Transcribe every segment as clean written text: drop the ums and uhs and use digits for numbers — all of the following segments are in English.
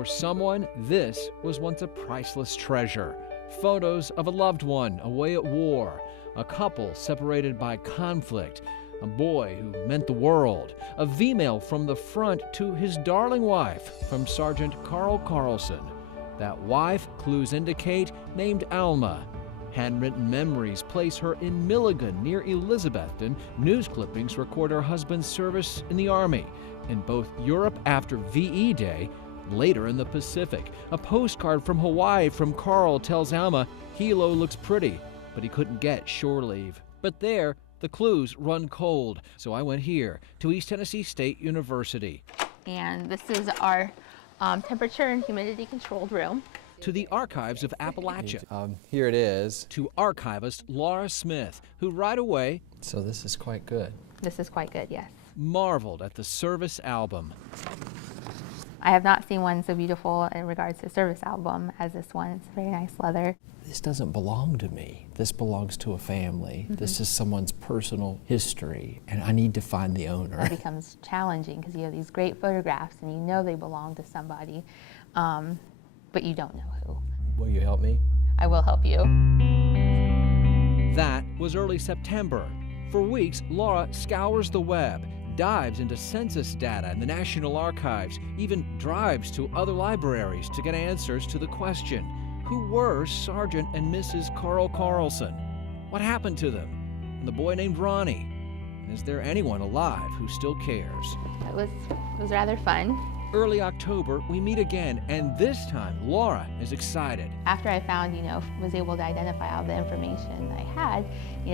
For someone, this was once a priceless treasure. Photos of a loved one away at war, a couple separated by conflict, a boy who meant the world, a V-mail from the front to his darling wife from Sergeant Carl Carlson. That wife, clues indicate, named Alma. Handwritten memories place her in Milligan near Elizabethton. News clippings record her husband's service in the Army, in both Europe after VE Day, later in the Pacific. A postcard from Hawaii from Carl tells Alma Hilo looks pretty, but he couldn't get shore leave. But there, the clues run cold, so I went here, to East Tennessee State University. And this is our temperature and humidity controlled room. To the archives of Appalachia. Here it is. To archivist Laura Smith, who right away... So this is quite good. This is quite good, yes. ...marveled at the service album. I have not seen one so beautiful in regards to service album as this one. It's very nice leather. This doesn't belong to me. This belongs to a family. Mm-hmm. This is someone's personal history, and I need to find the owner. It becomes challenging because you have these great photographs and you know they belong to somebody, but you don't know who. Will you help me? I will help you. That was early September. For weeks, Laura scours the web, dives into census data in the National Archives, even drives to other libraries to get answers to the question, who were Sergeant and Mrs. Carl Carlson? What happened to them? And the boy named Ronnie? And is there anyone alive who still cares? It was rather fun. Early October, we meet again, and this time, Laura is excited. After I found, was able to identify all the information I had,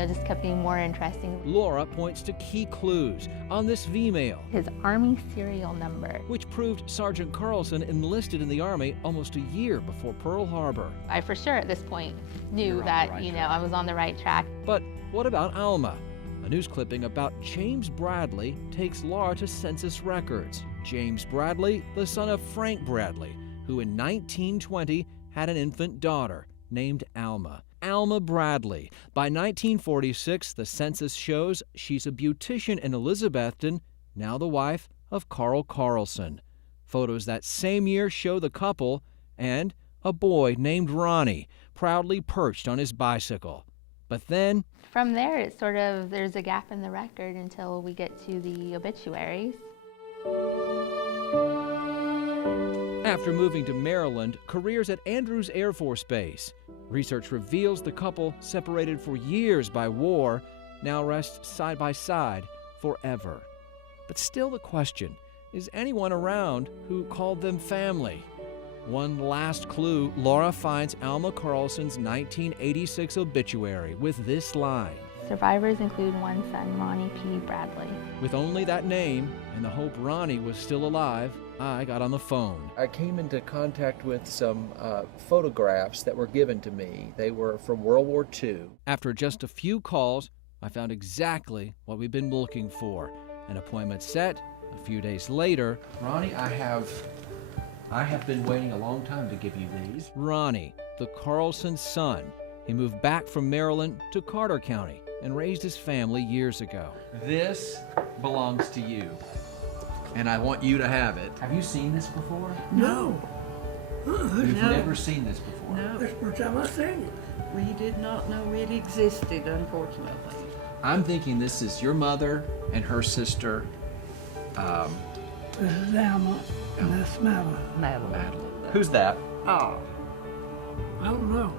just kept getting more interesting. Laura points to key clues on this V-mail. His Army serial number. Which proved Sergeant Carlson enlisted in the Army almost a year before Pearl Harbor. I for sure at this point knew that, I was on the right track. But what about Alma? A news clipping about James Bradley takes Laura to census records. James Bradley, the son of Frank Bradley, who in 1920 had an infant daughter named Alma. Alma Bradley. By 1946, the census shows she's a beautician in Elizabethton, now the wife of Carl Carlson. Photos that same year show the couple and a boy named Ronnie, proudly perched on his bicycle. But then... From there, it's there's a gap in the record until we get to the obituaries. After moving to Maryland, careers at Andrews Air Force Base. Research reveals the couple, separated for years by war, now rest side by side forever. But still the question, is anyone around who called them family? One last clue, Laura finds Alma Carlson's 1986 obituary with this line. Survivors include one son, Ronnie P. Bradley. With only that name and the hope Ronnie was still alive, I got on the phone. I came into contact with some photographs that were given to me. They were from World War II. After just a few calls, I found exactly what we've been looking for. An appointment set. A few days later, Ronnie, I have been waiting a long time to give you these. Ronnie, the Carlson son. He moved back from Maryland to Carter County and raised his family years ago. This belongs to you, and I want you to have it. Have you seen this before? No. You've never seen this before? No. That's the first time I've seen it. We did not know it existed, unfortunately. I'm thinking this is your mother and her sister. This is Alma, and that's Madeline. Who's that? Oh. I don't know.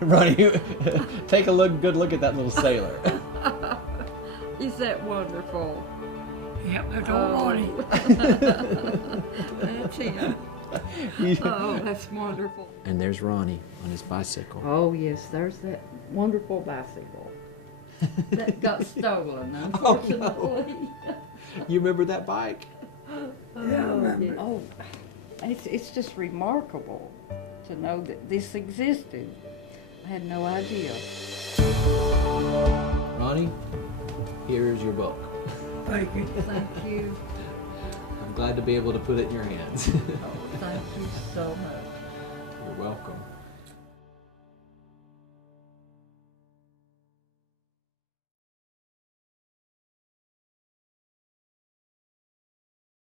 Ronnie, take a good look at that little sailor. Is that wonderful? Yep, that's all Ronnie. That's him. Oh, that's wonderful. And there's Ronnie on his bicycle. Oh, yes, there's that wonderful bicycle that got stolen, unfortunately. Oh, no. You remember that bike? Yeah, I remember. Oh, it's just remarkable to know that this existed. I had no idea. Ronnie, here's your book. Thank you. Thank you. I'm glad to be able to put it in your hands. Oh, thank you so much. You're welcome.